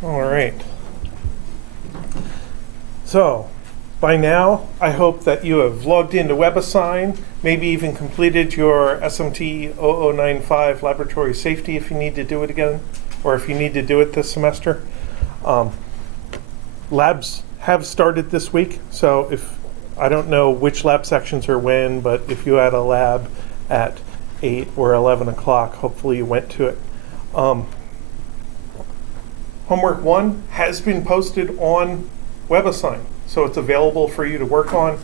All right. So, by now, I hope that you have logged into WebAssign, maybe even completed your SMT 0095 laboratory safety if you need to do it again, or if you need to do it this semester. Labs have started this week, so I don't know which lab sections are when, but if you had a lab at 8 or 11 o'clock, hopefully you went to it. Homework 1 has been posted on WebAssign, so it's available for you to work on.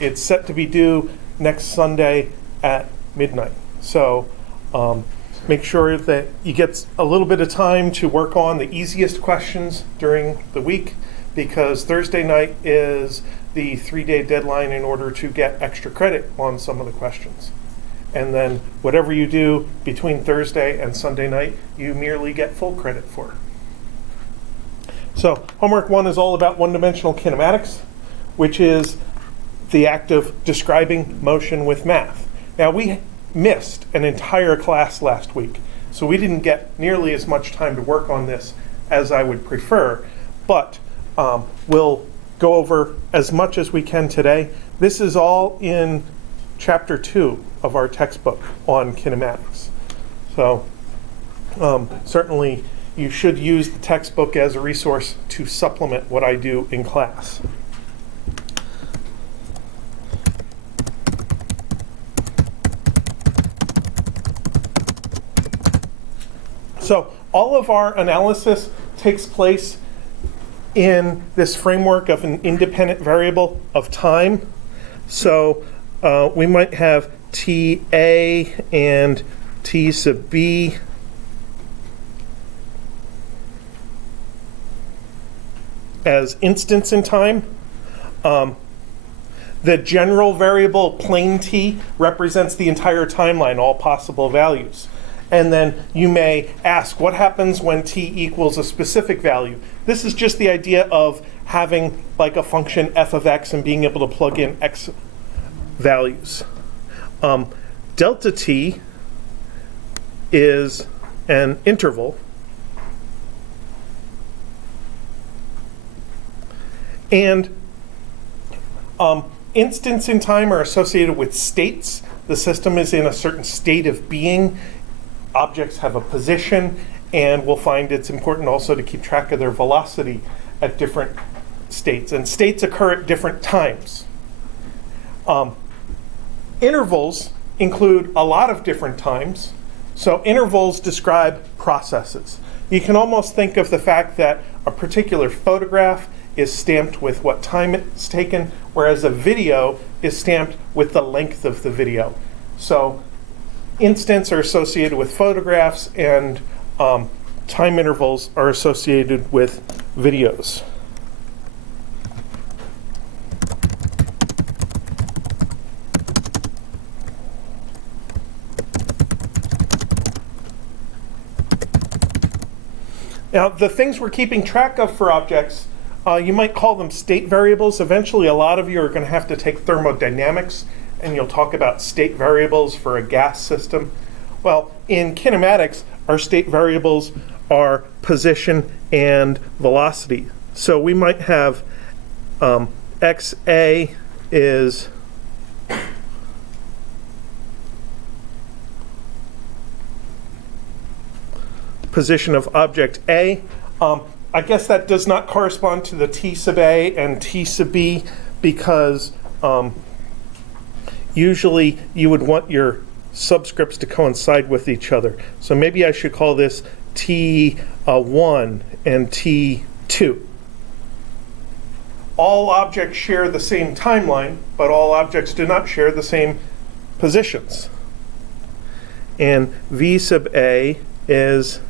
It's set to be due next Sunday at midnight. So make sure that you get a little bit of time to work on the easiest questions during the week, because Thursday night is the 3-day deadline in order to get extra credit on some of the questions. And then whatever you do between Thursday and Sunday night, you merely get full credit for. So homework 1 is all about one-dimensional kinematics, which is the act of describing motion with math. Now, we missed an entire class last week, so we didn't get nearly as much time to work on this as I would prefer, but we'll go over as much as we can today. This is all in chapter 2 of our textbook on kinematics. So certainly you should use the textbook as a resource to supplement what I do in class. So all of our analysis takes place in this framework of an independent variable of time. So we might have TA and T sub B as instants in time. The general variable plain T represents the entire timeline, all possible values. And then you may ask, what happens when T equals a specific value? This is just the idea of having like a function f of x and being able to plug in x values. Delta T is an interval. And instants in time are associated with states. The system is in a certain state of being. Objects have a position, and we'll find it's important also to keep track of their velocity at different states. And states occur at different times. Intervals include a lot of different times. So intervals describe processes. You can almost think of the fact that a particular photograph is stamped with what time it's taken, whereas a video is stamped with the length of the video. So instants are associated with photographs, and time intervals are associated with videos. Now, the things we're keeping track of for objects, you might call them state variables. Eventually, a lot of you are going to have to take thermodynamics, and you'll talk about state variables for a gas system. Well, in kinematics, our state variables are position and velocity. So we might have XA is position of object A. I guess that does not correspond to the T sub A and T sub B, because usually you would want your subscripts to coincide with each other. So maybe I should call this T1 and T2. All objects share the same timeline, but all objects do not share the same positions. And V sub A is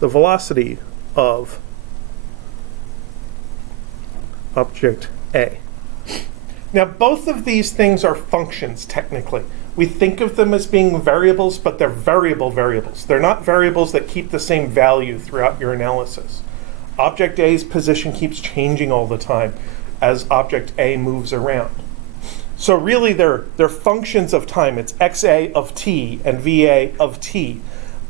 the velocity of object A. Now, both of these things are functions, technically. We think of them as being variables, but they're variable variables. They're not variables that keep the same value throughout your analysis. Object A's position keeps changing all the time as object A moves around. So really, they're functions of time. It's XA of t and VA of t.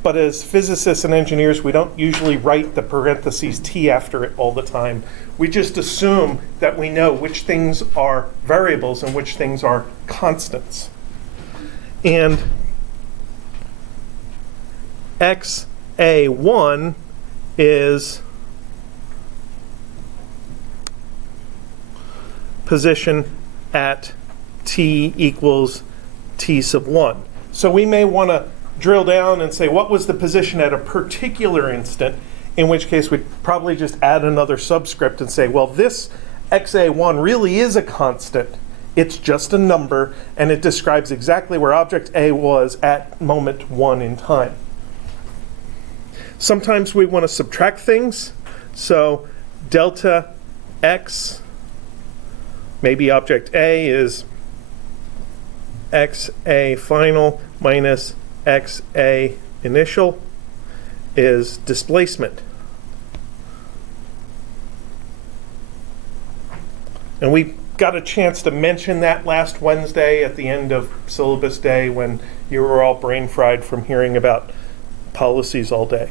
but as physicists and engineers, we don't usually write the parentheses t after it all the time. We just assume that we know which things are variables and which things are constants. And xa1 is position at t equals t sub 1. So we may want to drill down and say, what was the position at a particular instant, in which case we'd probably just add another subscript and say, well, this xa1 really is a constant. It's just a number, and it describes exactly where object A was at moment 1 in time. Sometimes we want to subtract things. So delta x, maybe object A is xa final minus xa initial is displacement. And we got a chance to mention that last Wednesday at the end of syllabus day when you were all brain fried from hearing about policies all day.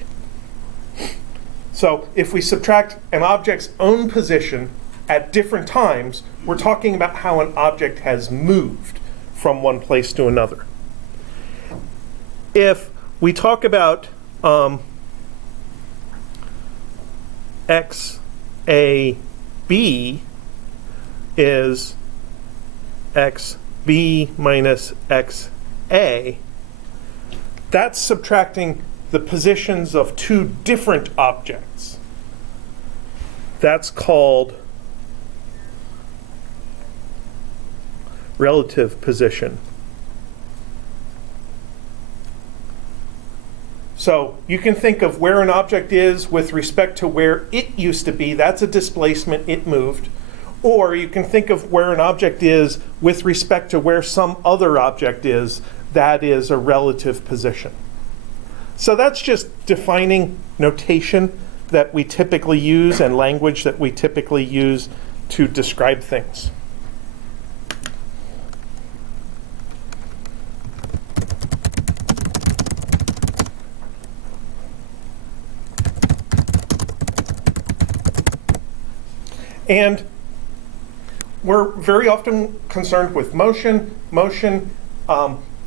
So if we subtract an object's own position at different times, we're talking about how an object has moved from one place to another. If we talk about xab is xb minus xa, that's subtracting the positions of two different objects. That's called relative position. So you can think of where an object is with respect to where it used to be. That's a displacement, it moved. Or you can think of where an object is with respect to where some other object is. That is a relative position. So that's just defining notation that we typically use and language that we typically use to describe things. And we're very often concerned with motion. Motion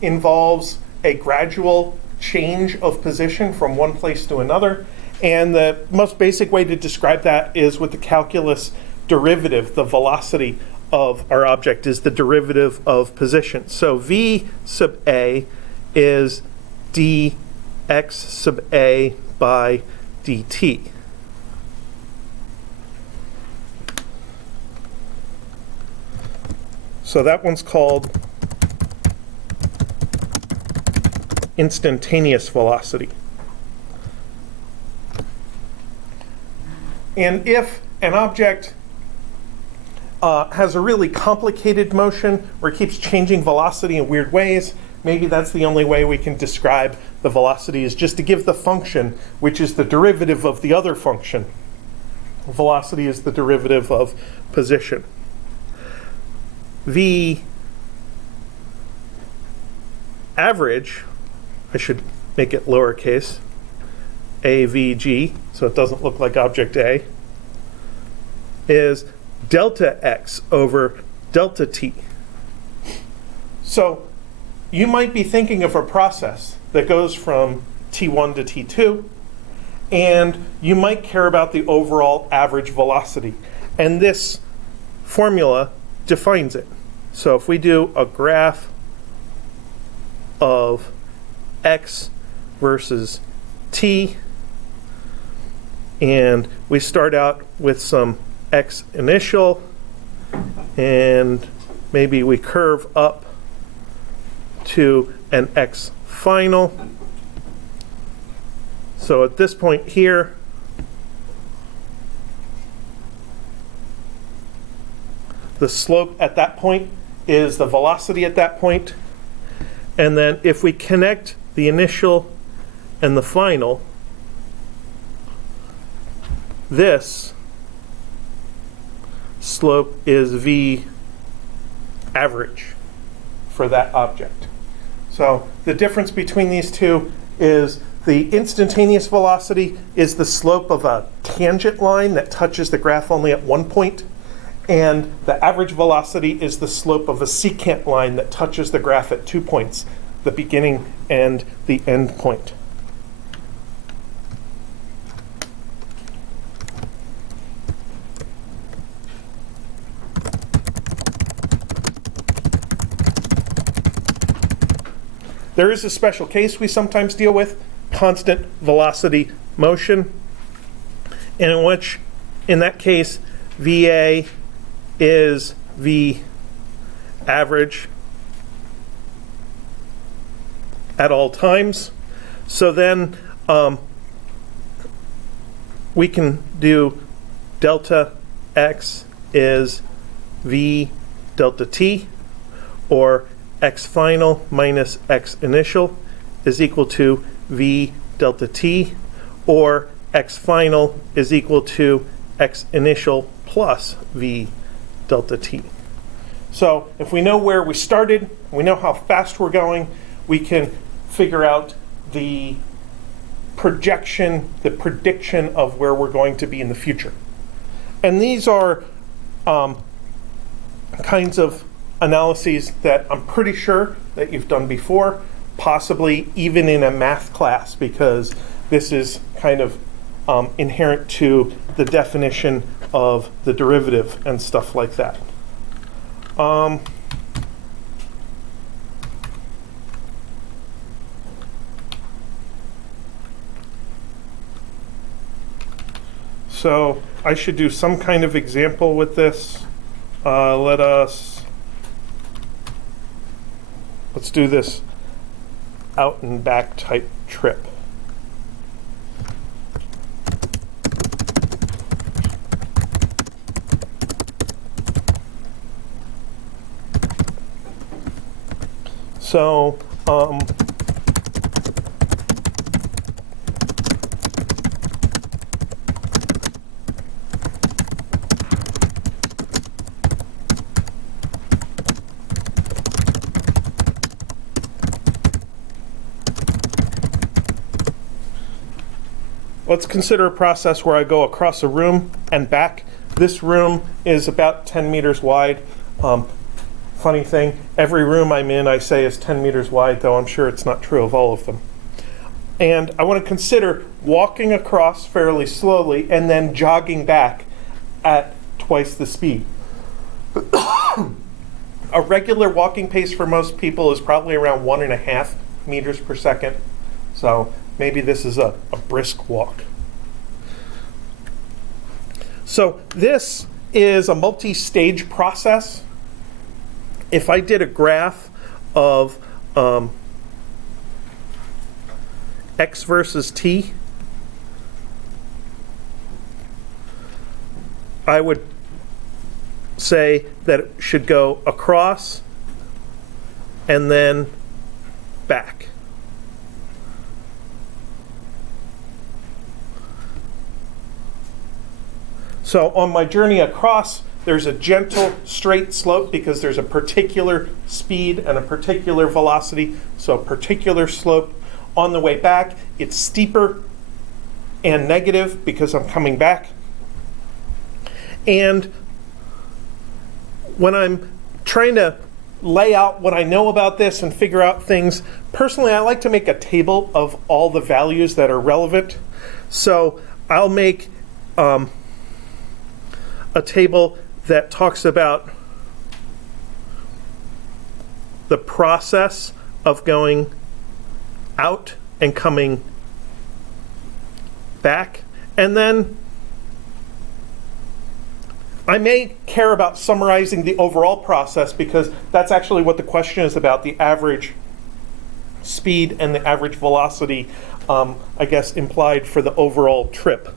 involves a gradual change of position from one place to another. And the most basic way to describe that is with the calculus derivative. The velocity of our object is the derivative of position. So v sub a is dx sub a by dt. So that one's called instantaneous velocity. And if an object has a really complicated motion or keeps changing velocity in weird ways, maybe that's the only way we can describe the velocity, is just to give the function, which is the derivative of the other function. Velocity is the derivative of position. V average, I should make it lowercase, AVG, so it doesn't look like object A, is delta x over delta t. So you might be thinking of a process that goes from T1 to T2, and you might care about the overall average velocity. And this formula defines it. So if we do a graph of x versus t, and we start out with some x initial, and maybe we curve up to an x final. So at this point here, the slope at that point is the velocity at that point. And then if we connect the initial and the final, this slope is V average for that object. So the difference between these two is The instantaneous velocity is the slope of a tangent line that touches the graph only at one point, and the average velocity is the slope of a secant line that touches the graph at 2 points, the beginning and the end point. There is a special case we sometimes deal with, constant velocity motion, and in which, in that case, VA is V average at all times. So then we can do delta x is V delta t, or x final minus x initial is equal to V delta t, or x final is equal to x initial plus V delta t. So if we know where we started, we know how fast we're going, we can figure out the projection, the prediction of where we're going to be in the future. And these are kinds of analyses that I'm pretty sure that you've done before, possibly even in a math class, because this is kind of inherent to the definition of the derivative and stuff like that. So I should do some kind of example with this. Let's do this out and back type trip. So let's consider a process where I go across a room and back. This room is about 10 meters wide. Funny thing, every room I'm in I say is 10 meters wide, though I'm sure it's not true of all of them. And I want to consider walking across fairly slowly and then jogging back at twice the speed. A regular walking pace for most people is probably around 1.5 meters per second. So maybe this is a brisk walk. So this is a multi-stage process. If I did a graph of x versus t, I would say that it should go across and then back. So on my journey across, there's a gentle straight slope because there's a particular speed and a particular velocity, so a particular slope. On the way back, it's steeper and negative because I'm coming back. And when I'm trying to lay out what I know about this and figure out things, personally I like to make a table of all the values that are relevant. So I'll make a table that talks about the process of going out and coming back. And then I may care about summarizing the overall process because that's actually what the question is about, the average speed and the average velocity, I guess, implied for the overall trip.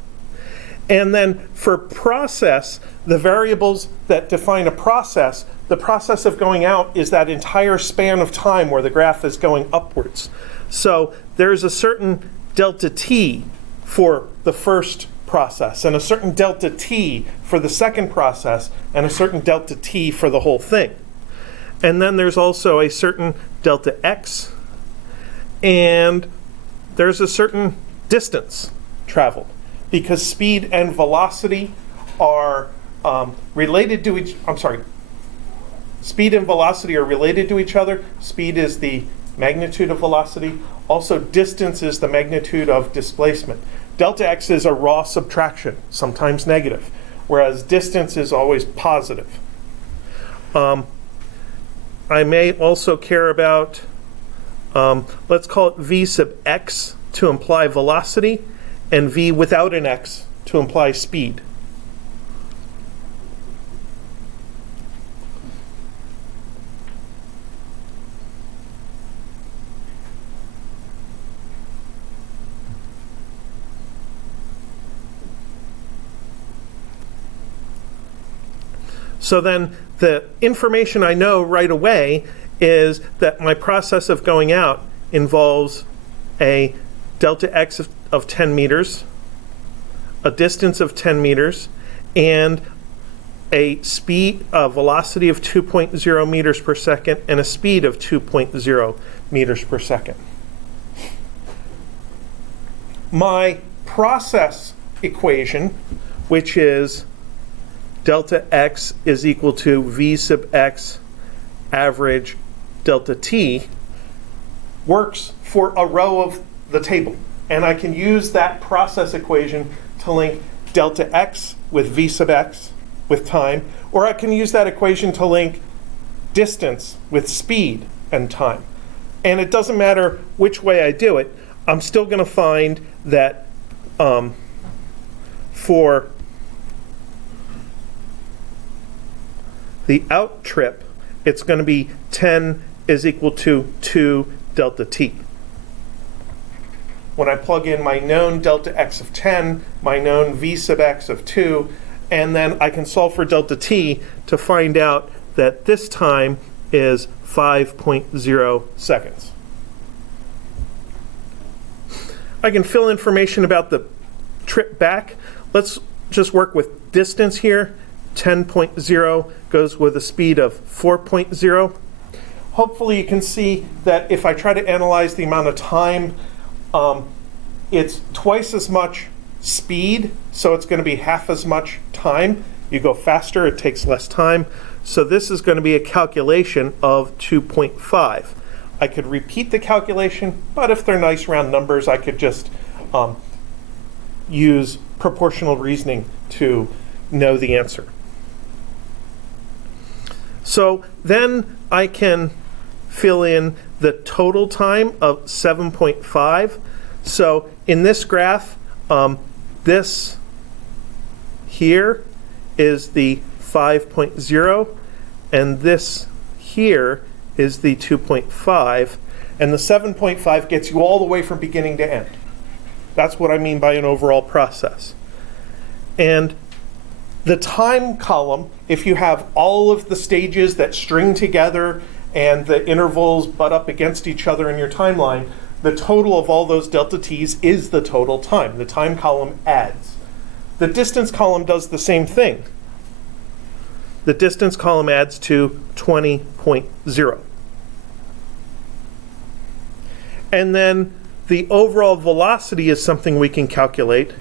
And then for process, the variables that define a process, the process of going out is that entire span of time where the graph is going upwards. So there's a certain delta t for the first process, and a certain delta t for the second process, and a certain delta t for the whole thing. And then there's also a certain delta x, and there's a certain distance traveled, because speed and velocity are related to speed and velocity are related to each other. Speed is the magnitude of velocity. Also, distance is the magnitude of displacement. Delta x is a raw subtraction, sometimes negative, whereas distance is always positive. I may also care about, let's call it v sub x to imply velocity, and v without an x to imply speed. So then the information I know right away is that my process of going out involves a delta x of 10 meters, a distance of 10 meters, and a velocity of 2.0 meters per second and a speed of 2.0 meters per second. My process equation, which is delta x is equal to v sub x average delta t, works for a row of the table. And I can use that process equation to link delta x with v sub x with time, or I can use that equation to link distance with speed and time. And it doesn't matter which way I do it, I'm still going to find that for the out trip, it's going to be 10 is equal to 2 delta t. When I plug in my known delta x of 10, my known v sub x of 2, and then I can solve for delta t to find out that this time is 5.0 seconds. I can fill information about the trip back. Let's just work with distance here. 10.0 goes with a speed of 4.0. Hopefully you can see that if I try to analyze the amount of time, it's twice as much speed, so it's going to be half as much time. You go faster, it takes less time. So this is going to be a calculation of 2.5. I could repeat the calculation, but if they're nice round numbers, I could just use proportional reasoning to know the answer. So then I can fill in the total time of 7.5. So in this graph, this here is the 5.0, and this here is the 2.5, and the 7.5 gets you all the way from beginning to end. That's what I mean by an overall process. And the time column, if you have all of the stages that string together and the intervals butt up against each other in your timeline, the total of all those delta t's is the total time. The time column adds. The distance column does the same thing. The distance column adds to 20.0. And then the overall velocity is something we can calculate.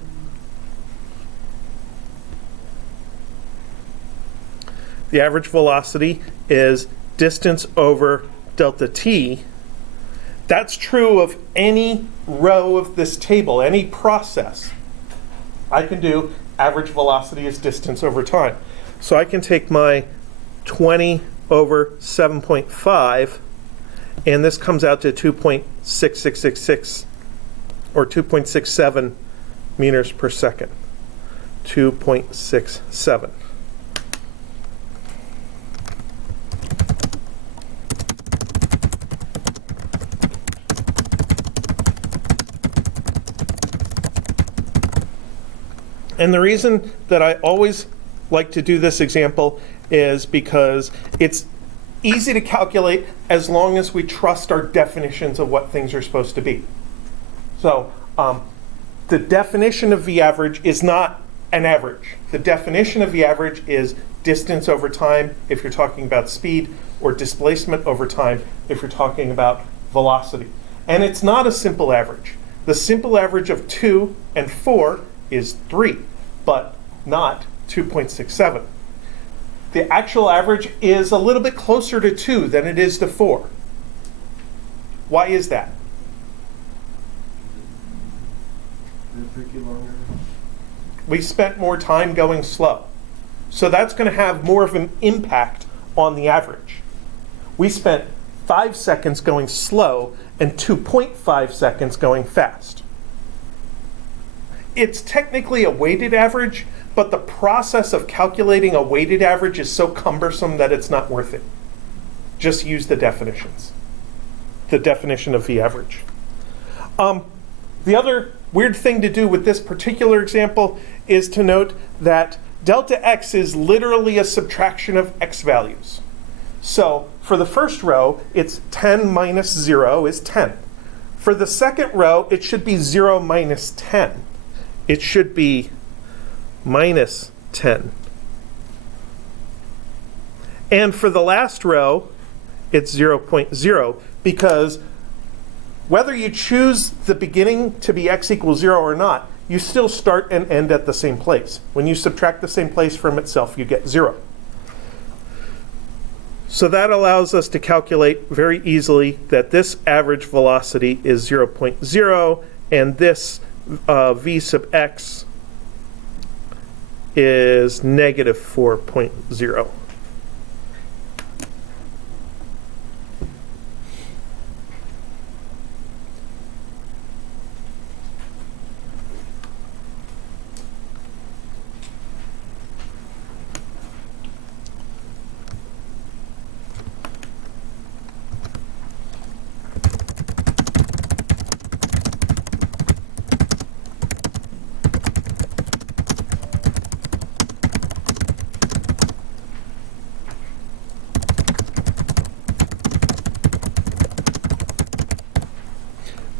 The average velocity is distance over delta t. That's true of any row of this table, any process. I can do average velocity is distance over time. So I can take my 20 over 7.5, and this comes out to 2.6666 or 2.67 meters per second. 2.67. And the reason that I always like to do this example is because it's easy to calculate as long as we trust our definitions of what things are supposed to be. So the definition of V average is not an average. The definition of V average is distance over time if you're talking about speed, or displacement over time if you're talking about velocity. And it's not a simple average. The simple average of 2 and 4 is 3, but not 2.67. The actual average is a little bit closer to 2 than it is to 4. Why is that? We spent more time going slow. So that's going to have more of an impact on the average. We spent 5 seconds going slow and 2.5 seconds going fast. It's technically a weighted average, but the process of calculating a weighted average is so cumbersome that it's not worth it. Just use the definitions. The definition of the average. The other weird thing to do with this particular example is to note that delta x is literally a subtraction of x values. So for the first row, it's 10 minus 0 is 10. For the second row, it should be 0 minus 10. It should be minus 10. And for the last row, it's 0.0, because whether you choose the beginning to be x equals 0 or not, you still start and end at the same place. When you subtract the same place from itself, you get 0. So that allows us to calculate very easily that this average velocity is 0.0, and this v sub x is negative 4.0.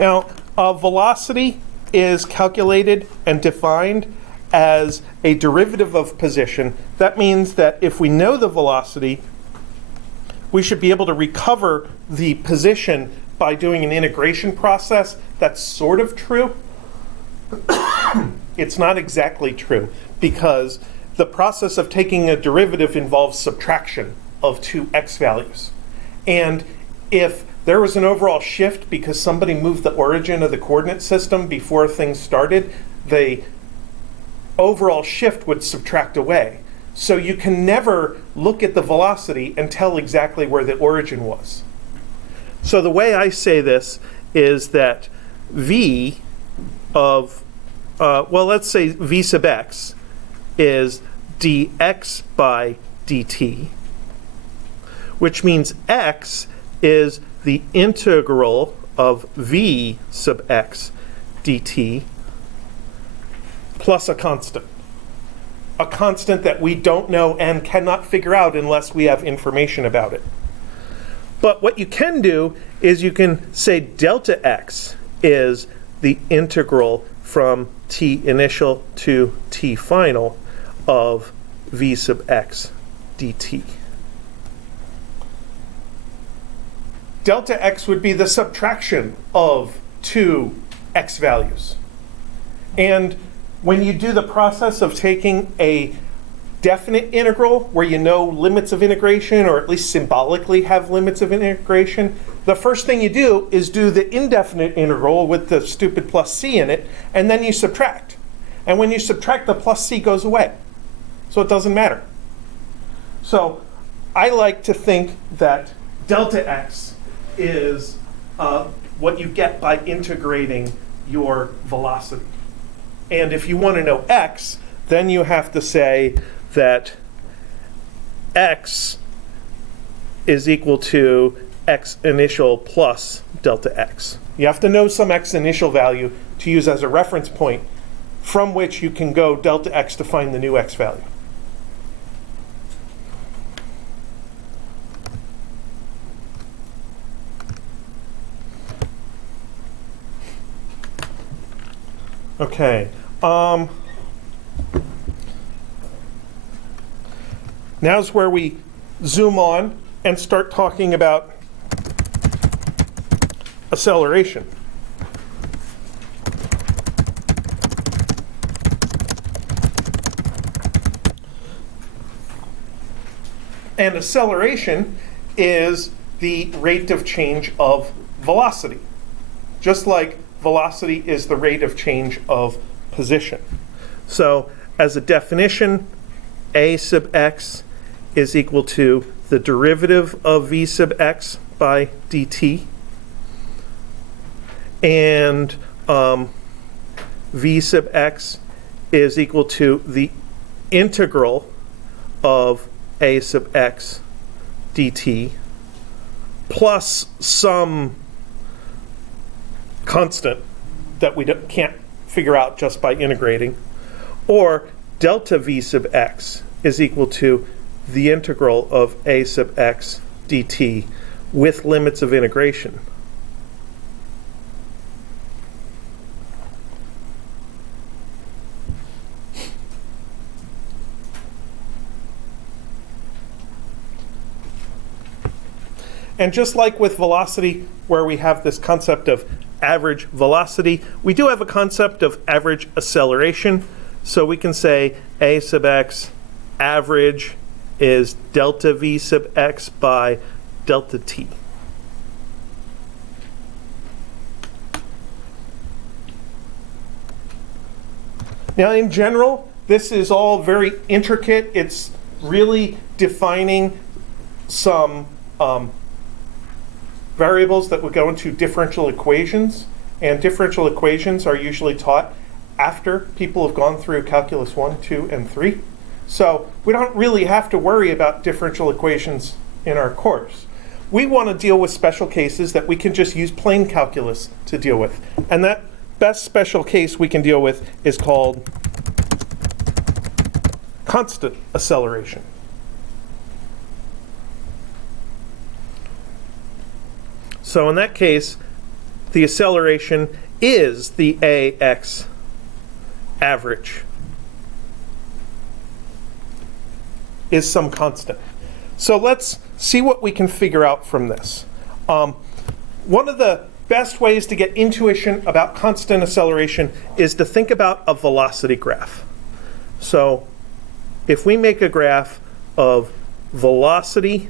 Now, velocity is calculated and defined as a derivative of position. That means that if we know the velocity, we should be able to recover the position by doing an integration process. That's sort of true. It's not exactly true, because the process of taking a derivative involves subtraction of two x values. And if there was an overall shift because somebody moved the origin of the coordinate system before things started, the overall shift would subtract away. So you can never look at the velocity and tell exactly where the origin was. So the way I say this is that v of, well, let's say v sub x is dx by dt, which means x is the integral of v sub x dt plus a constant that we don't know and cannot figure out unless we have information about it. But what you can do is you can say delta x is the integral from t initial to t final of v sub x dt. Delta x would be the subtraction of two x values. And when you do the process of taking a definite integral where you know limits of integration, or at least symbolically have limits of integration, the first thing you do is do the indefinite integral with the stupid plus c in it, and then you subtract. And when you subtract, the plus c goes away. So it doesn't matter. So I like to think that delta x is what you get by integrating your velocity. And if you want to know x, then you have to say that x is equal to x initial plus delta x. You have to know some x initial value to use as a reference point from which you can go delta x to find the new x value. Okay. Now's where we zoom on and start talking about acceleration. And acceleration is the rate of change of velocity, just like velocity is the rate of change of position. So as a definition, a sub x is equal to the derivative of v sub x by dt, and v sub x is equal to the integral of a sub x dt plus some constant that we can't figure out just by integrating, or delta v sub x is equal to the integral of a sub x dt with limits of integration. And just like with velocity, where we have this concept of average velocity, we do have a concept of average acceleration. So we can say a sub x average is delta v sub x by delta t. Now in general, this is all very intricate. It's really defining some variables that would go into differential equations, and differential equations are usually taught after people have gone through calculus 1, 2, and 3. So we don't really have to worry about differential equations in our course. We want to deal with special cases that we can just use plain calculus to deal with. And that best special case we can deal with is called constant acceleration. So in that case, the acceleration is the AX average, is some constant. So let's see what we can figure out from this. One of the best ways to get intuition about constant acceleration is to think about a velocity graph. So if we make a graph of velocity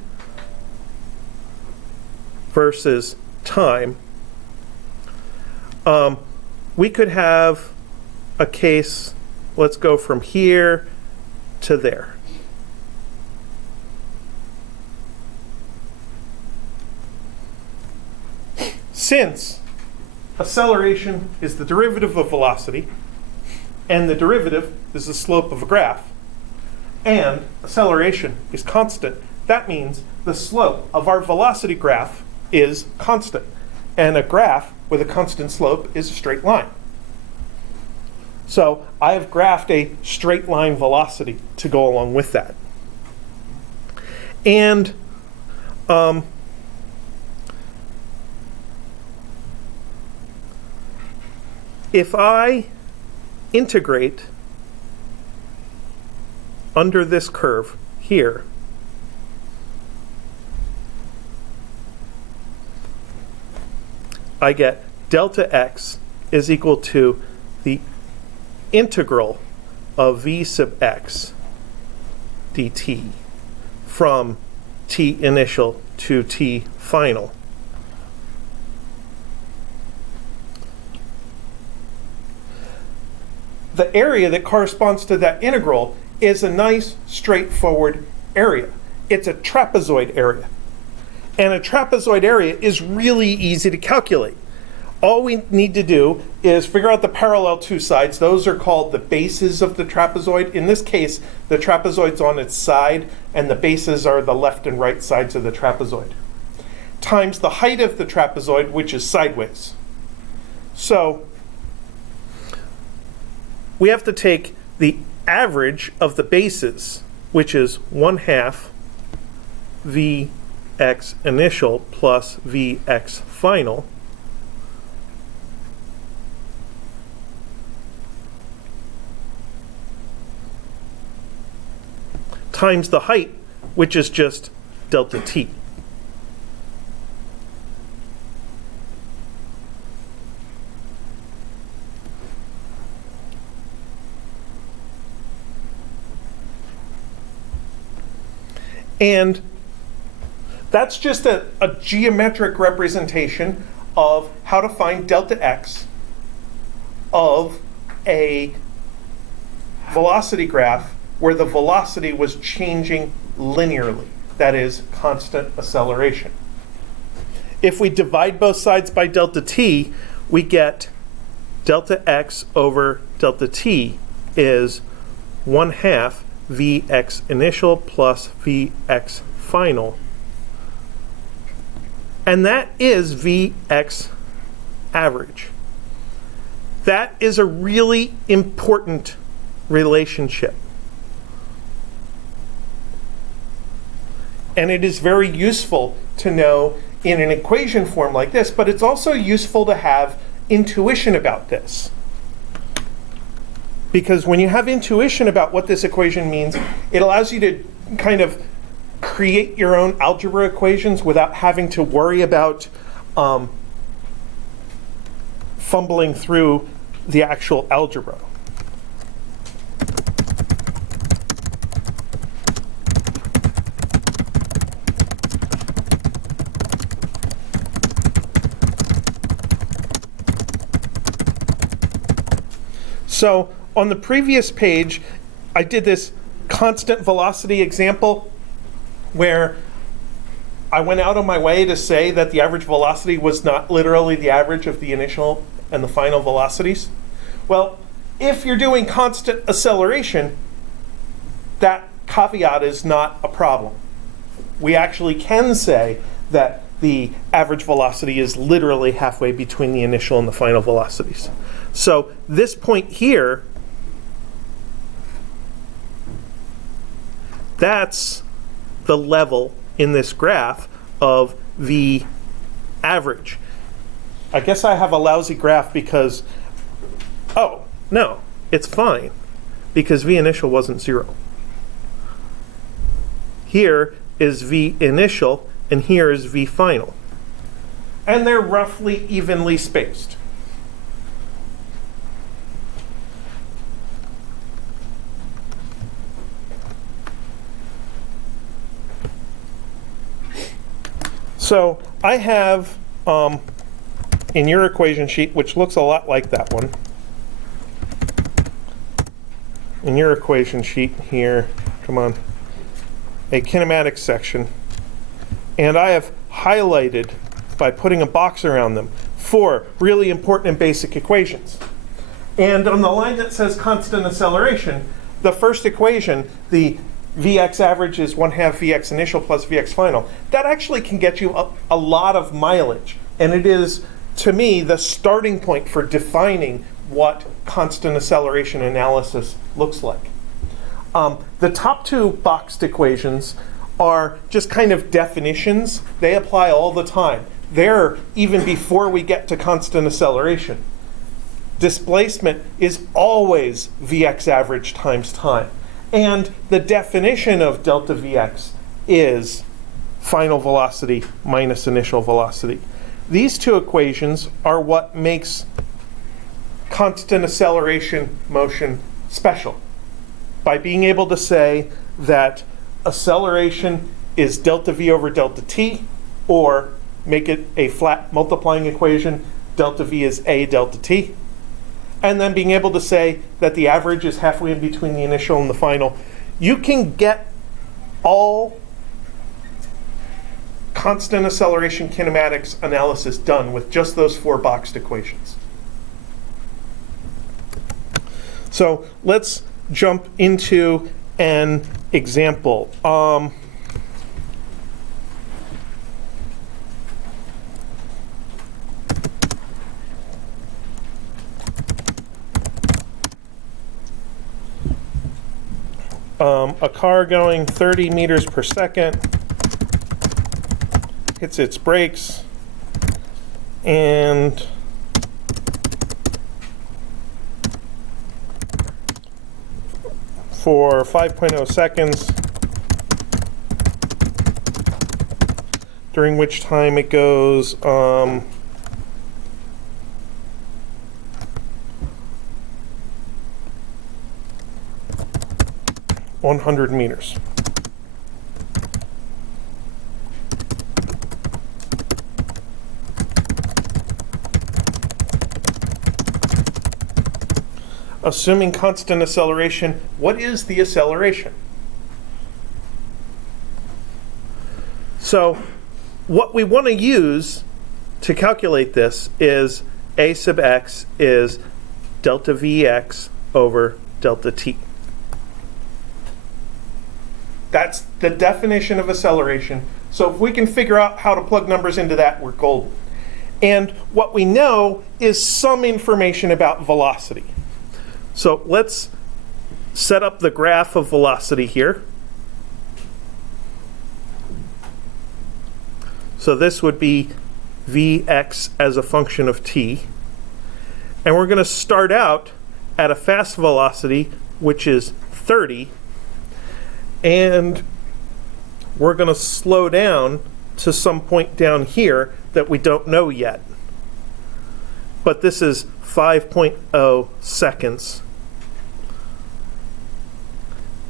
versus time, we could have a case, let's go from here to there. Since acceleration is the derivative of velocity, and the derivative is the slope of a graph, and acceleration is constant, that means the slope of our velocity graph is constant. And a graph with a constant slope is a straight line. So I have graphed a straight line velocity to go along with that. And if I integrate under this curve here, I get delta x is equal to the integral of v sub x dt from t initial to t final. The area that corresponds to that integral is a nice straightforward area. It's a trapezoid area. And a trapezoid area is really easy to calculate. All we need to do is figure out the parallel two sides. Those are called the bases of the trapezoid. In this case, the trapezoid's on its side, and the bases are the left and right sides of the trapezoid, times the height of the trapezoid, which is sideways. So we have to take the average of the bases, which is 1/2 Vx initial plus Vx final, times the height, which is just delta t. And that's just a geometric representation of how to find delta x of a velocity graph where the velocity was changing linearly, that is, constant acceleration. If we divide both sides by delta t, we get delta x over delta t is 1/2 Vx initial plus Vx final. And that is Vx average. That is a really important relationship. And it is very useful to know in an equation form like this, but it's also useful to have intuition about this. Because when you have intuition about what this equation means, it allows you to kind of create your own algebra equations without having to worry about fumbling through the actual algebra. So on the previous page, I did this constant velocity example where I went out on my way to say that the average velocity was not literally the average of the initial and the final velocities. Well, if you're doing constant acceleration, that caveat is not a problem. We actually can say that the average velocity is literally halfway between the initial and the final velocities. So this point here, that's the level in this graph of the average. I guess I have a lousy graph because, oh, no, it's fine, because V initial wasn't 0. Here is V initial, and here is V final. And they're roughly evenly spaced. So I have, in your equation sheet, which looks a lot like that one, in your equation sheet here, come on, a kinematics section, and I have highlighted, by putting a box around them, 4 really important and basic equations. And on the line that says constant acceleration, the first equation, the Vx average is 1/2 Vx initial plus Vx final. That actually can get you a lot of mileage. And it is, to me, the starting point for defining what constant acceleration analysis looks like. The top 2 boxed equations are just kind of definitions. They apply all the time. They're even before we get to constant acceleration. Displacement is always Vx average times time. And the definition of delta Vx is final velocity minus initial velocity. These 2 equations are what makes constant acceleration motion special. By being able to say that acceleration is delta V over delta t, or make it a flat multiplying equation, delta V is A delta t. And then being able to say that the average is halfway in between the initial and the final. You can get all constant acceleration kinematics analysis done with just those 4 boxed equations. So let's jump into an example. A car going 30 meters per second hits its brakes and for 5.0 seconds, during which time it goes 100 meters. Assuming constant acceleration, what is the acceleration? So what we want to use to calculate this is a sub x is delta Vx over delta t. That's the definition of acceleration. So if we can figure out how to plug numbers into that, we're golden. And what we know is some information about velocity. So let's set up the graph of velocity here. So this would be Vx as a function of t. And we're going to start out at a fast velocity, which is 30. And we're going to slow down to some point down here that we don't know yet. But this is 5.0 seconds.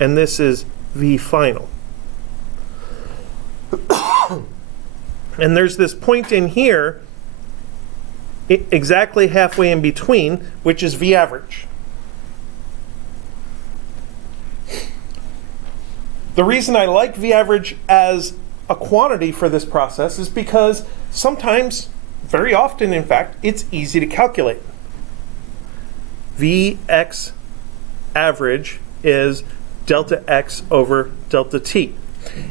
And this is V final. And there's this point in here, exactly halfway in between, which is V average. The reason I like V average as a quantity for this process is because sometimes, very often in fact, it's easy to calculate. Vx average is delta x over delta t.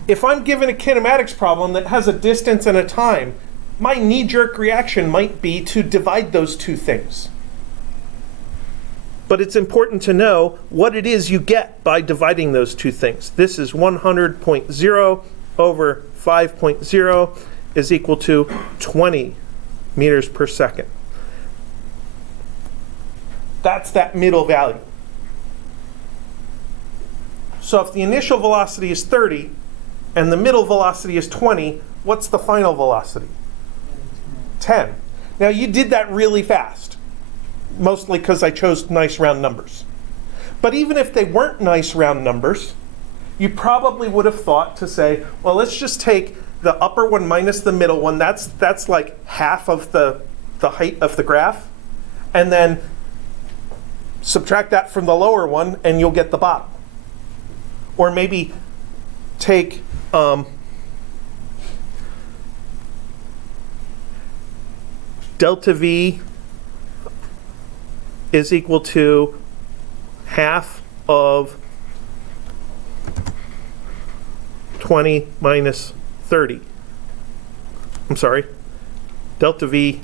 If I'm given a kinematics problem that has a distance and a time, my knee-jerk reaction might be to divide those two things. But it's important to know what it is you get by dividing those two things. This is 100.0 over 5.0 is equal to 20 meters per second. That's that middle value. So if the initial velocity is 30 and the middle velocity is 20, what's the final velocity? 10. Now you did that really fast, mostly because I chose nice round numbers. But even if they weren't nice round numbers, you probably would have thought to say, well, let's just take the upper one minus the middle one. That's like half of the height of the graph. And then subtract that from the lower one and you'll get the bottom. Or maybe take delta V is equal to half of 20 minus 30. I'm sorry. Delta V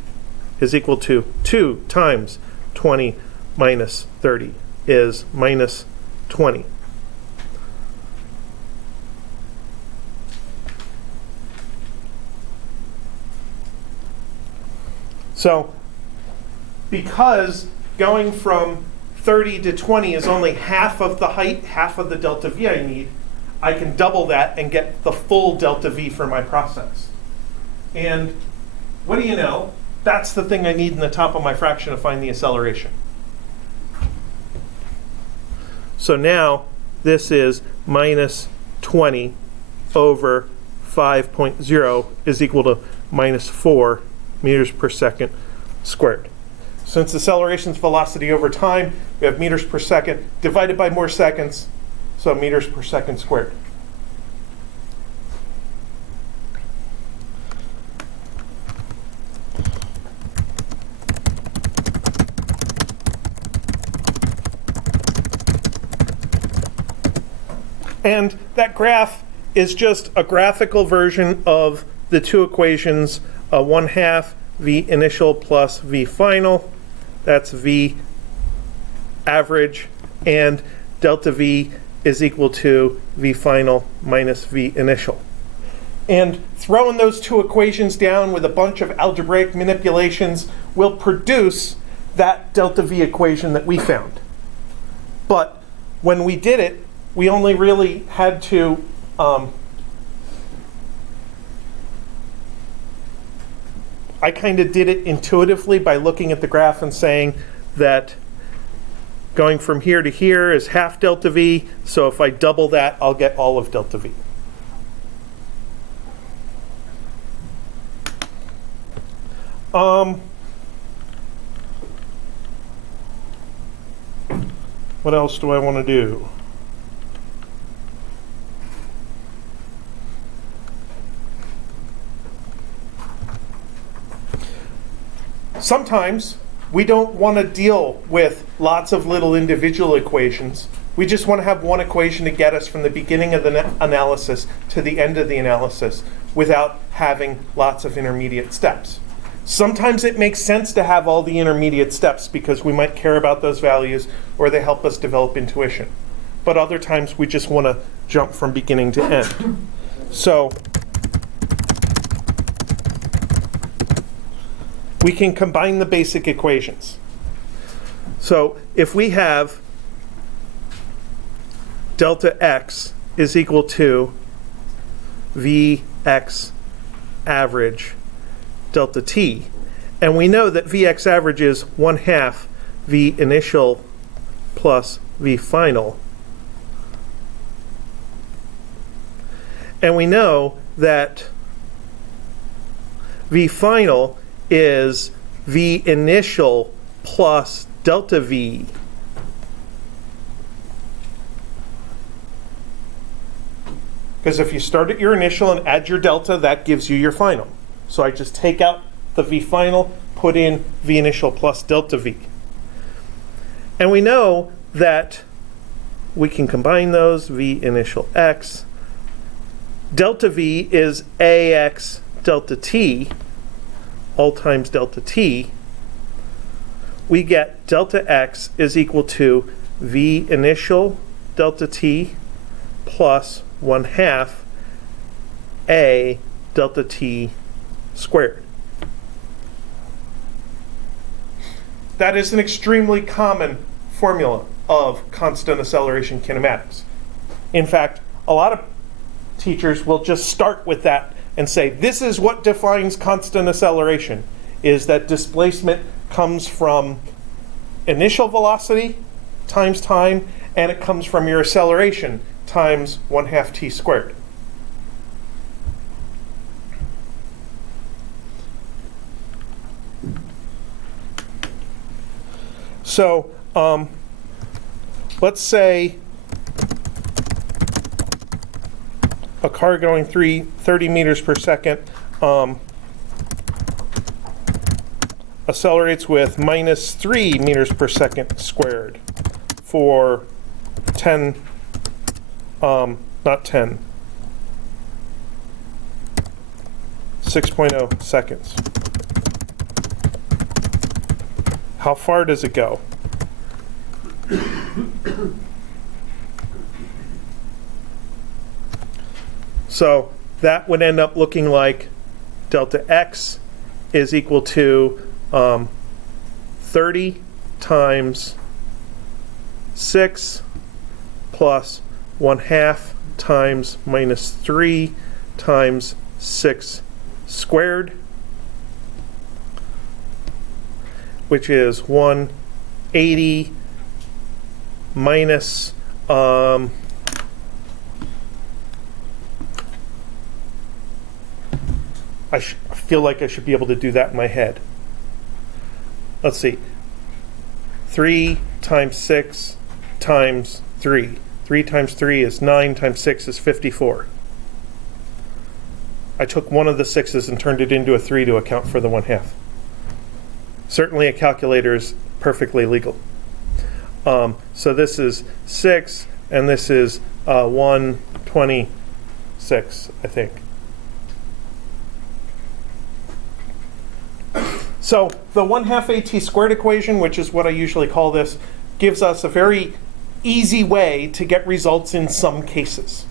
is equal to 2 times 20 minus 30 is minus 20. So because going from 30 to 20 is only half of the height, half of the delta V I need, I can double that and get the full delta V for my process. And what do you know? That's the thing I need in the top of my fraction to find the acceleration. So now this is minus 20 over 5.0 is equal to minus 4 meters per second squared. Since acceleration's velocity over time, we have meters per second divided by more seconds, so meters per second squared. And that graph is just a graphical version of the two equations, 1/2 V initial plus V final. That's V average, and delta V is equal to V final minus V initial. And throwing those two equations down with a bunch of algebraic manipulations will produce that delta V equation that we found. But when we did it, we only really had to I kind of did it intuitively by looking at the graph and saying that going from here to here is half delta V, so if I double that, I'll get all of delta V. What else do I want to do? Sometimes we don't want to deal with lots of little individual equations. We just want to have one equation to get us from the beginning of the analysis to the end of the analysis without having lots of intermediate steps. Sometimes it makes sense to have all the intermediate steps because we might care about those values or they help us develop intuition. But other times we just want to jump from beginning to end. So we can combine the basic equations. So if we have delta x is equal to Vx average delta t, and we know that Vx average is 1/2 V initial plus V final, and we know that V final is V initial plus delta V. Because if you start at your initial and add your delta, that gives you your final. So I just take out the V final, put in V initial plus delta V. And we know that we can combine those, V initial x. Delta V is AX delta T, all times delta T. We get delta x is equal to V initial delta T plus 1/2 A delta T squared. That is an extremely common formula of constant acceleration kinematics. In fact, a lot of teachers will just start with that and say, this is what defines constant acceleration, is that displacement comes from initial velocity times time, and it comes from your acceleration times 1/2 t squared. So let's say a car going 30 meters per second accelerates with -3 meters per second squared for 10, not 10, 6.0 seconds. How far does it go? So that would end up looking like delta x is equal to 30 times 6 plus 1/2 times -3 times 6 squared, which is 180 minus I feel like I should be able to do that in my head. Let's see. 3 times 6 times 3. 3 times 3 is 9 times 6 is 54. I took one of the 6's and turned it into a 3 to account for the 1/2. Certainly a calculator is perfectly legal. So this is 6 and this is 126, I think. So the 1/2 AT squared equation, which is what I usually call this, gives us a very easy way to get results in some cases.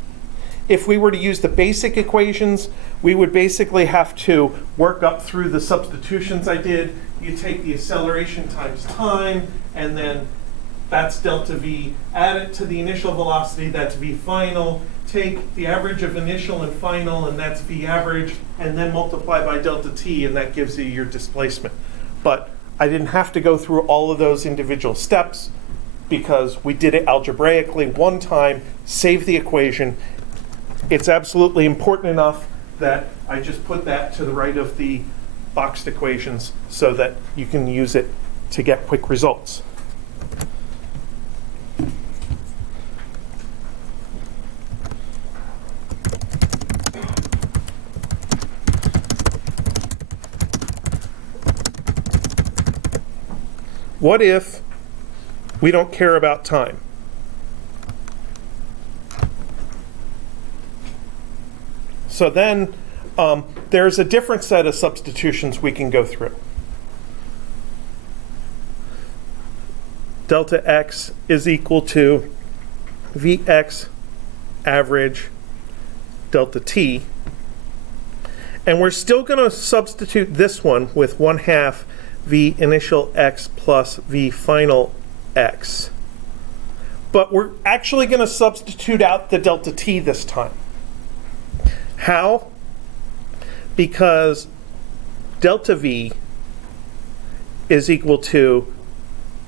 If we were to use the basic equations, we would basically have to work up through the substitutions I did. You take the acceleration times time, and then that's delta V. Add it to the initial velocity, that's V final. Take the average of initial and final, and that's V average, and then multiply by delta T, and that gives you your displacement. But I didn't have to go through all of those individual steps because we did it algebraically one time, save the equation. It's absolutely important enough that I just put that to the right of the boxed equations so that you can use it to get quick results. What if we don't care about time? So then there's a different set of substitutions we can go through. Delta x is equal to Vx average delta t. And we're still going to substitute this one with 1/2 V initial x plus V final x. But we're actually going to substitute out the delta t this time. How? Because delta V is equal to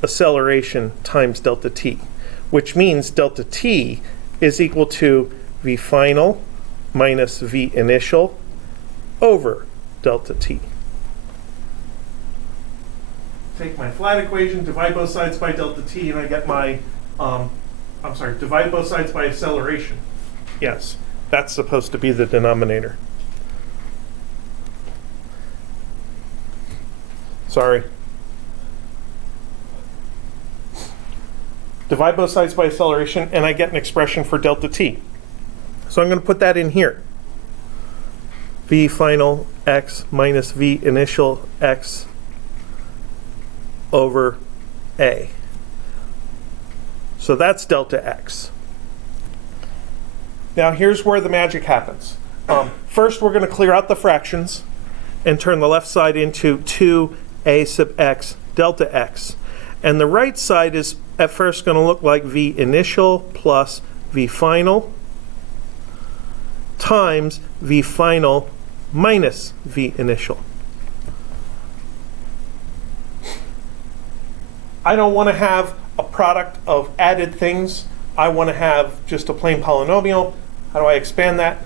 acceleration times delta t, which means delta t is equal to V final minus V initial over delta t. Take my flat equation, divide both sides by delta t, and I get my, divide both sides by acceleration. Yes, that's supposed to be the denominator. Sorry. Divide both sides by acceleration, and I get an expression for delta t. So I'm going to put that in here. V final x minus V initial x over a. So that's delta x. Now here's where the magic happens. First we're going to clear out the fractions and turn the left side into 2a sub x delta x. And the right side is at first going to look like V initial plus V final times V final minus V initial. I don't want to have a product of added things. I want to have just a plain polynomial. How do I expand that?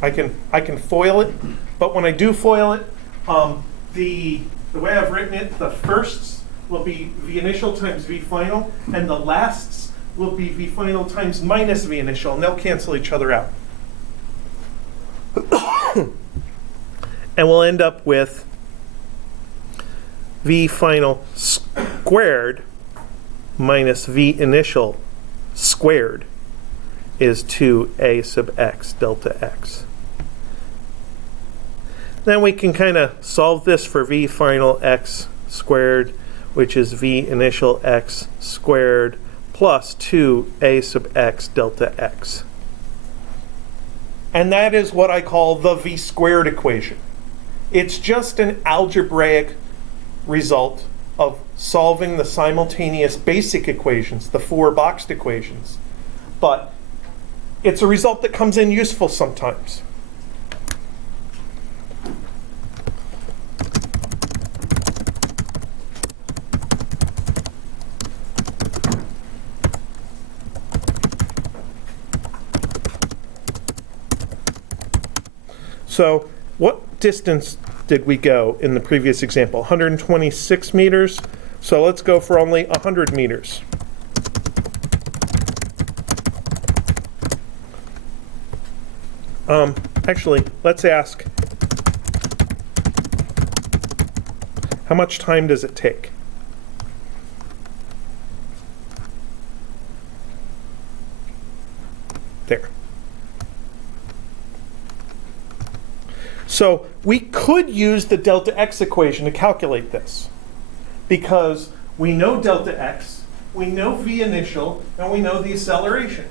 I can FOIL it, but when I do FOIL it, the way I've written it, the firsts will be V initial times V final, and the lasts will be V final times minus V initial, and they'll cancel each other out. And we'll end up with V final squared minus V initial squared is 2a sub x delta x. Then we can kind of solve this for V final x squared, which is V initial x squared plus 2a sub x delta x. And that is what I call the V squared equation. It's just an algebraic result of solving the simultaneous basic equations, the 4 boxed equations. But it's a result that comes in useful sometimes. So what distance did we go in the previous example? 126 meters. So let's go for only 100 meters. Actually, let's ask, how much time does it take? There. So we could use the delta x equation to calculate this, because we know delta x, we know V initial, and we know the acceleration.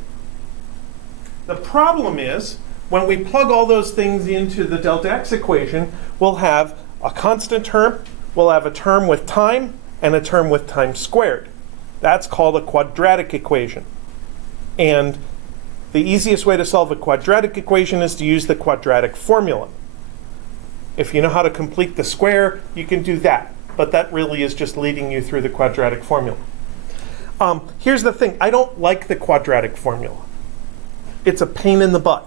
The problem is, when we plug all those things into the delta x equation, we'll have a constant term, we'll have a term with time, and a term with time squared. That's called a quadratic equation. And the easiest way to solve a quadratic equation is to use the quadratic formula. If you know how to complete the square, you can do that. But that really is just leading you through the quadratic formula. Here's the thing. I don't like the quadratic formula. It's a pain in the butt.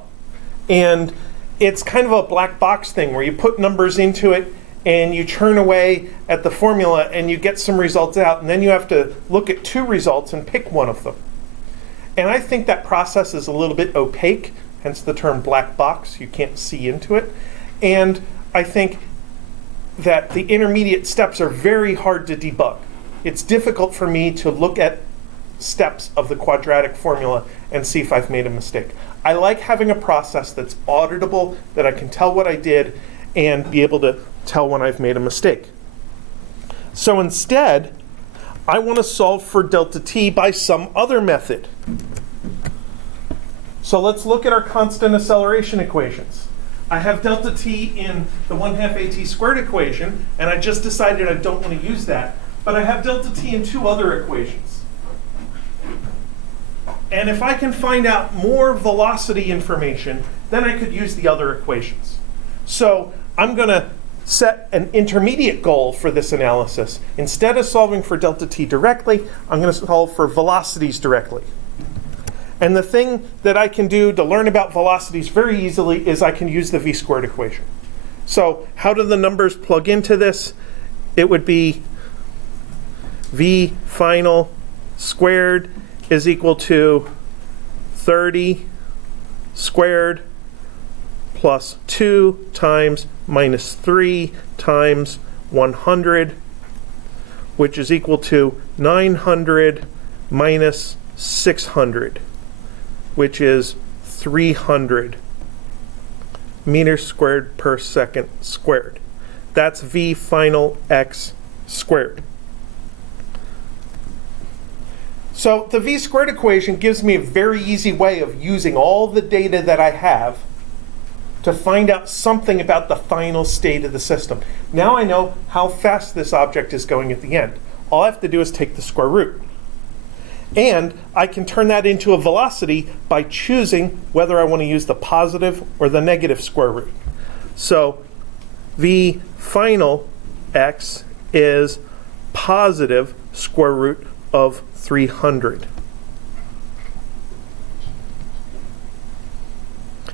And it's kind of a black box thing where you put numbers into it and you churn away at the formula and you get some results out, and then you have to look at 2 results and pick one of them. And I think that process is a little bit opaque hence the term black box. You can't see into it. And I think that the intermediate steps are very hard to debug. It's difficult for me to look at steps of the quadratic formula and see if I've made a mistake. I like having a process that's auditable, that I can tell what I did and be able to tell when I've made a mistake. So instead, I want to solve for delta t by some other method. So let's look at our constant acceleration equations. I have delta t in the 1/2 at squared equation, and I just decided I don't want to use that. But I have delta t in two other equations. And if I can find out more velocity information, then I could use the other equations. So I'm going to set an intermediate goal for this analysis. Instead of solving for delta t directly, I'm going to solve for velocities directly. And the thing that I can do to learn about velocities very easily is I can use the v-squared equation. So how do the numbers plug into this? It would be v final squared is equal to 30 squared plus 2 times minus 3 times 100, which is equal to 900 minus 600, which is 300 meters squared per second squared. That's v final x squared. So the v-squared equation gives me a very easy way of using all the data that I have to find out something about the final state of the system. Now I know how fast this object is going at the end. All I have to do is take the square root. And I can turn that into a velocity by choosing whether I want to use the positive or the negative square root. So v final x is positive square root of 300.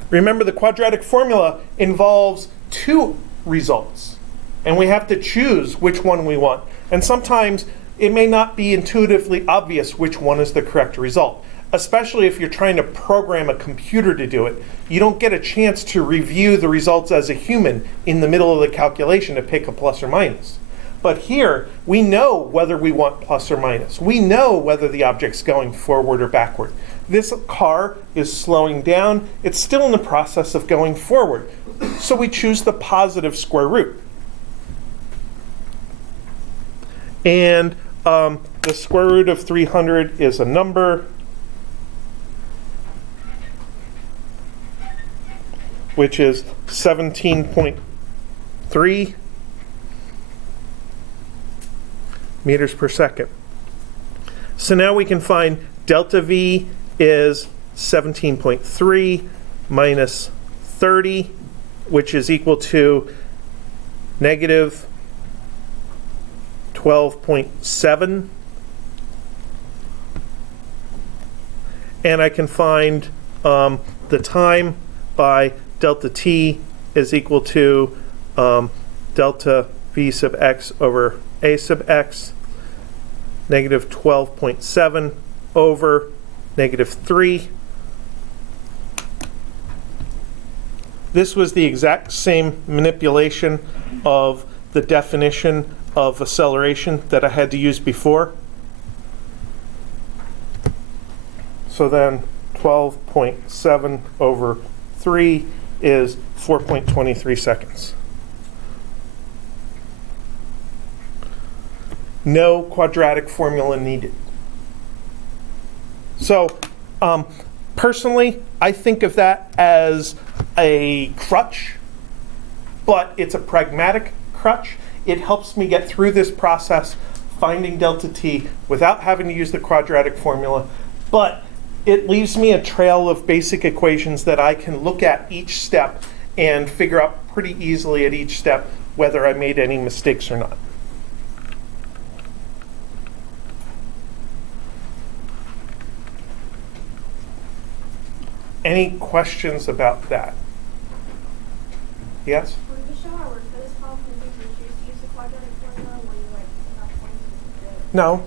Remember, the quadratic formula involves two results, and we have to choose which one we want. And sometimes it may not be intuitively obvious which one is the correct result, especially if you're trying to program a computer to do it. You don't get a chance to review the results as a human in the middle of the calculation to pick a plus or minus. But here, we know whether we want plus or minus. We know whether the object's going forward or backward. This car is slowing down. It's still in the process of going forward. So we choose the positive square root. And the square root of 300 is a number, which is 17.3 meters per second. So now we can find delta V is 17.3 minus 30, which is equal to negative 12.7. And I can find the time by delta t is equal to delta v sub x over a sub x, negative 12.7 over negative 3. This was the exact same manipulation of the definition of acceleration that I had to use before. So then 12.7 over 3 is 4.23 seconds. No quadratic formula needed. So personally, I think of that as a crutch, but it's a pragmatic crutch. It helps me get through this process, finding delta t without having to use the quadratic formula, but it leaves me a trail of basic equations that I can look at each step and figure out pretty easily at each step whether I made any mistakes or not. Any questions about that? Yes? When you show our work for this problem, did you choose to use the quadratic formula when you went enough points to No.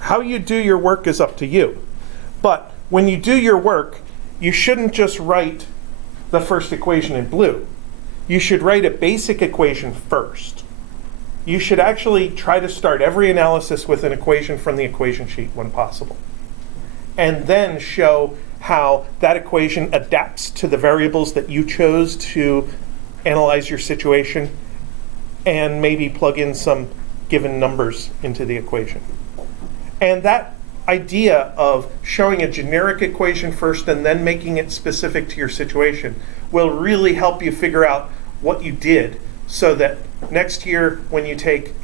How you do your work is up to you. But when you do your work, you shouldn't just write the first equation in blue. You should write a basic equation first. You should actually try to start every analysis with an equation from the equation sheet when possible. And then show how that equation adapts to the variables that you chose to analyze your situation, and maybe plug in some given numbers into the equation. And that idea of showing a generic equation first and then making it specific to your situation will really help you figure out what you did, so that next year when you take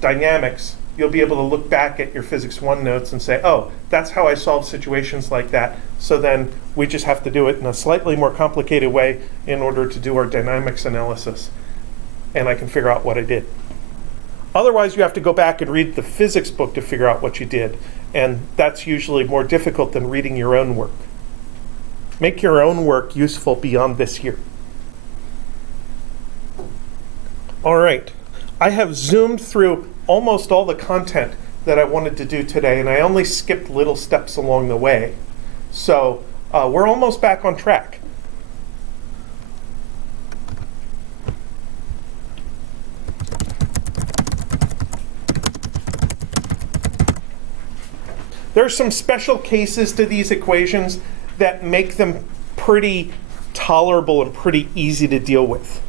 dynamics, you'll be able to look back at your Physics 1 notes and say, oh, that's how I solved situations like that. So then we just have to do it in a slightly more complicated way in order to do our dynamics analysis. And I can figure out what I did. Otherwise, you have to go back and read the physics book to figure out what you did. And that's usually more difficult than reading your own work. Make your own work useful beyond this year. All right. I have zoomed through almost all the content that I wanted to do today, and I only skipped little steps along the way. So we're almost back on track. There are some special cases to these equations that make them pretty tolerable and pretty easy to deal with.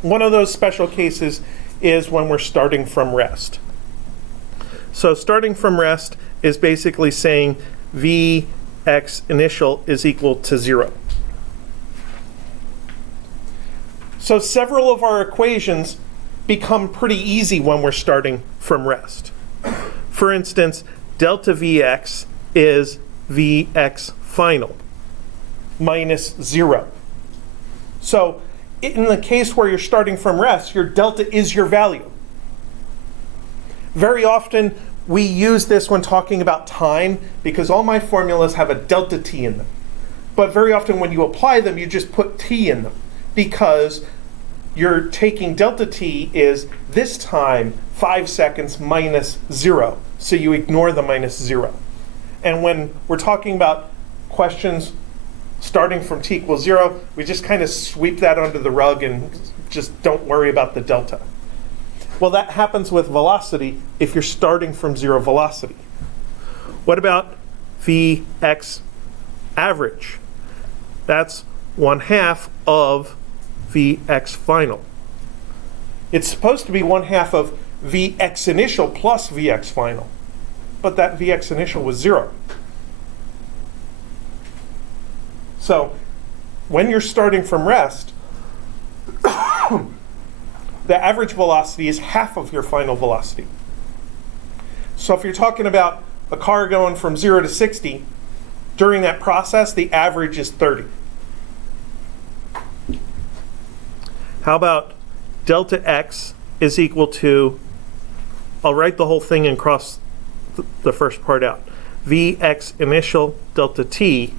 One of those special cases is when we're starting from rest. So starting from rest is basically saying Vx initial is equal to 0. So several of our equations become pretty easy when we're starting from rest. For instance, delta Vx is Vx final minus 0. So in the case where you're starting from rest, your delta is your value. Very often we use this when talking about time because all my formulas have a delta t in them. But very often when you apply them, you just put t in them because you're taking delta t is this time 5 seconds minus 0. So you ignore the minus 0. And when we're talking about questions starting from t equals 0, we just kind of sweep that under the rug and just don't worry about the delta. Well, that happens with velocity if you're starting from 0 velocity. What about Vx average? That's 1/2 of Vx final. It's supposed to be 1/2 of Vx initial plus Vx final, but that Vx initial was 0. So when you're starting from rest, the average velocity is half of your final velocity. So if you're talking about a car going from 0 to 60, during that process, the average is 30. How about delta x is equal to, I'll write the whole thing and cross the first part out. Vx initial delta t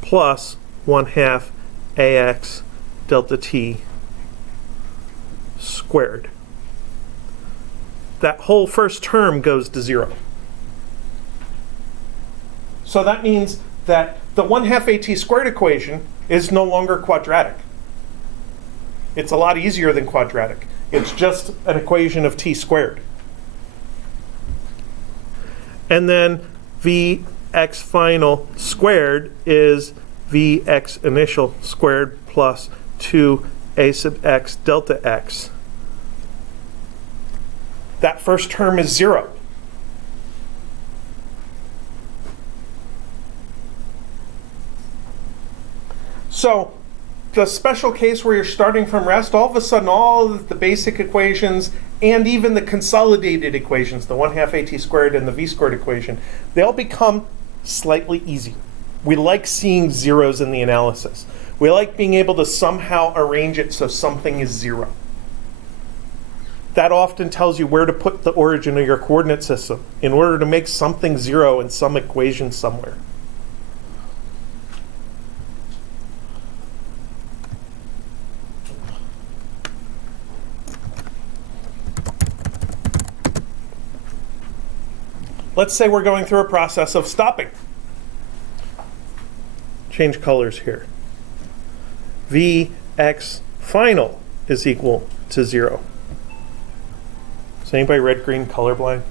plus 1/2 ax delta t squared. That whole first term goes to 0. So that means that the 1/2 at squared equation is no longer quadratic. It's a lot easier than quadratic. It's just an equation of t squared. And then Vx final squared is Vx initial squared plus 2a sub x delta x. That first term is 0. So the special case where you're starting from rest, all of a sudden all of the basic equations and even the consolidated equations, the 1/2 at squared and the v squared equation, they'll become slightly easier. We like seeing zeros in the analysis. We like being able to somehow arrange it so something is 0. That often tells you where to put the origin of your coordinate system in order to make something 0 in some equation somewhere. let's say we're going through a process of stopping. Change colors here. Vx final is equal to 0. Is anybody red-green colorblind?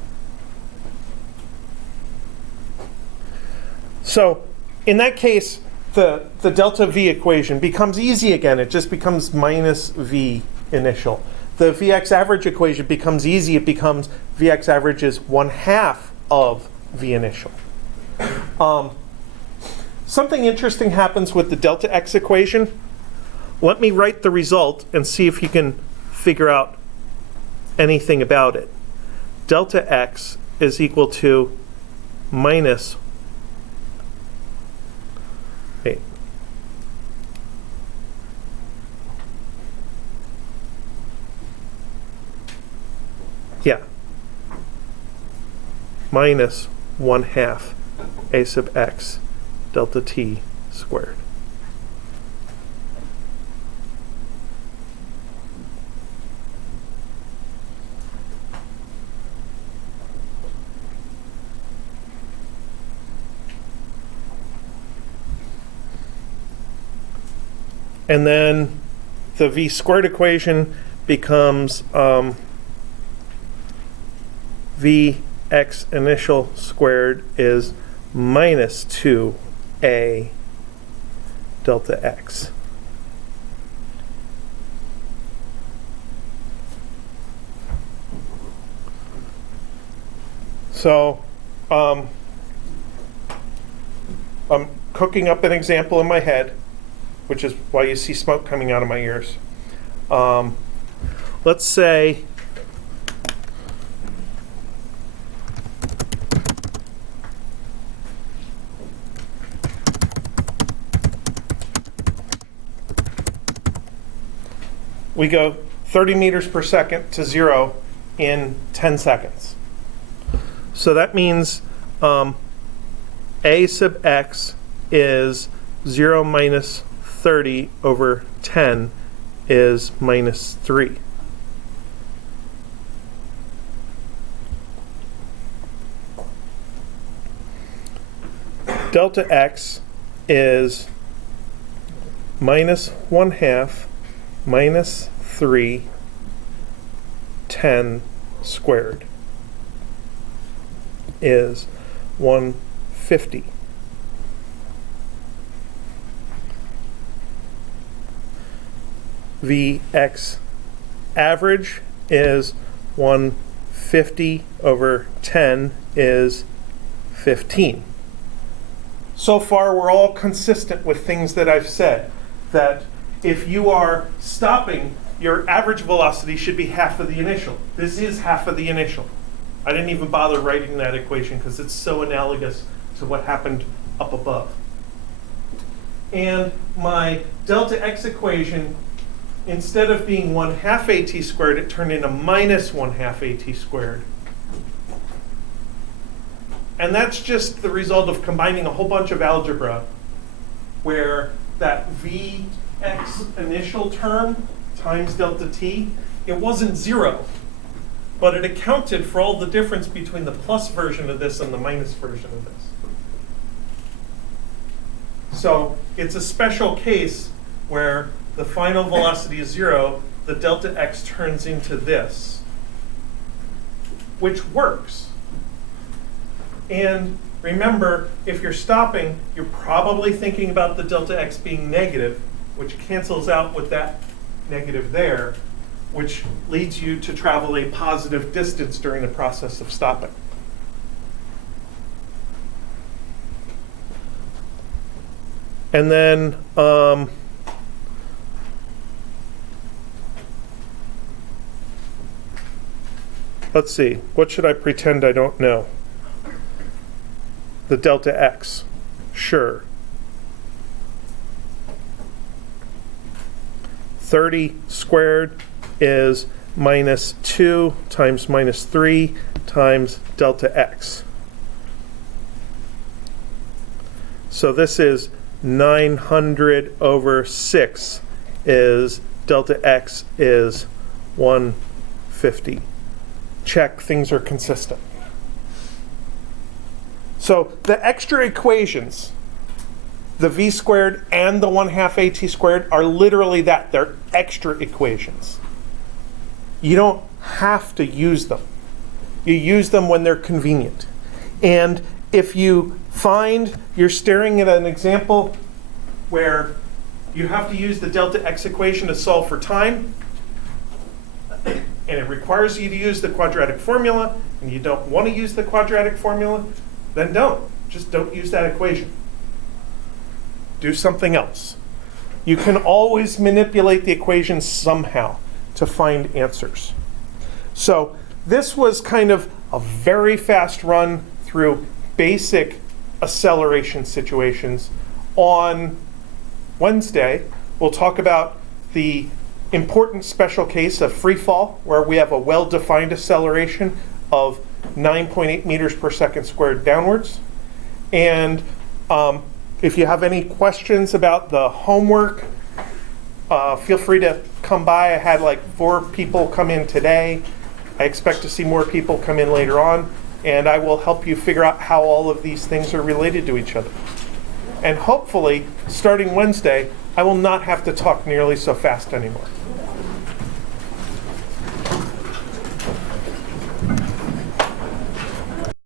So in that case, the delta V equation becomes easy again. It just becomes minus V initial. The Vx average equation becomes easy. It becomes Vx average is 1/2 of V initial. Something interesting happens with the delta X equation. Let me write the result and see if you can figure out anything about it. Delta X is equal to minus, wait, yeah, minus 1/2 a sub x delta t squared. And then the v squared equation becomes Vx initial squared is minus 2a delta x. So I'm cooking up an example in my head, which is why you see smoke coming out of my ears. Let's say we go 30 meters per second to 0 in 10 seconds. So that means a sub x is 0 minus 30 over 10 is minus 3. Delta x is minus 1/2 minus 3 10 squared is 150. Vx average is 150 over 10 is 15. So far, we're all consistent with things that I've said, that if you are stopping, your average velocity should be half of the initial. This is half of the initial. I didn't even bother writing that equation because it's so analogous to what happened up above. And my delta x equation, instead of being 1/2 at squared, it turned into minus 1/2 at squared. And that's just the result of combining a whole bunch of algebra where that Vx initial term times delta t, it wasn't 0, but it accounted for all the difference between the plus version of this and the minus version of this. So it's a special case where the final velocity is 0, the delta x turns into this, which works. And remember, if you're stopping, you're probably thinking about the delta x being negative, which cancels out with that negative there, which leads you to travel a positive distance during the process of stopping. And then let's see, what should I pretend I don't know? The delta x, sure. 30 squared is minus 2 times minus 3 times delta x. So this is 900 over 6 is delta x is 150. Check, things are consistent. So the extra equations, the v squared and the 1/2 at squared, are literally that. They're extra equations. You don't have to use them. You use them when they're convenient. And if you find you're staring at an example where you have to use the delta x equation to solve for time, and it requires you to use the quadratic formula, and you don't want to use the quadratic formula, then don't. Just don't use that equation. Do something else. You can always manipulate the equation somehow to find answers. So this was kind of a very fast run through basic acceleration situations. On Wednesday, we'll talk about the important special case of free fall, where we have a well-defined acceleration of 9.8 meters per second squared downwards. And if you have any questions about the homework, feel free to come by. I had like 4 people come in today. I expect to see more people come in later on, and I will help you figure out how all of these things are related to each other. And hopefully, starting Wednesday, I will not have to talk nearly so fast anymore.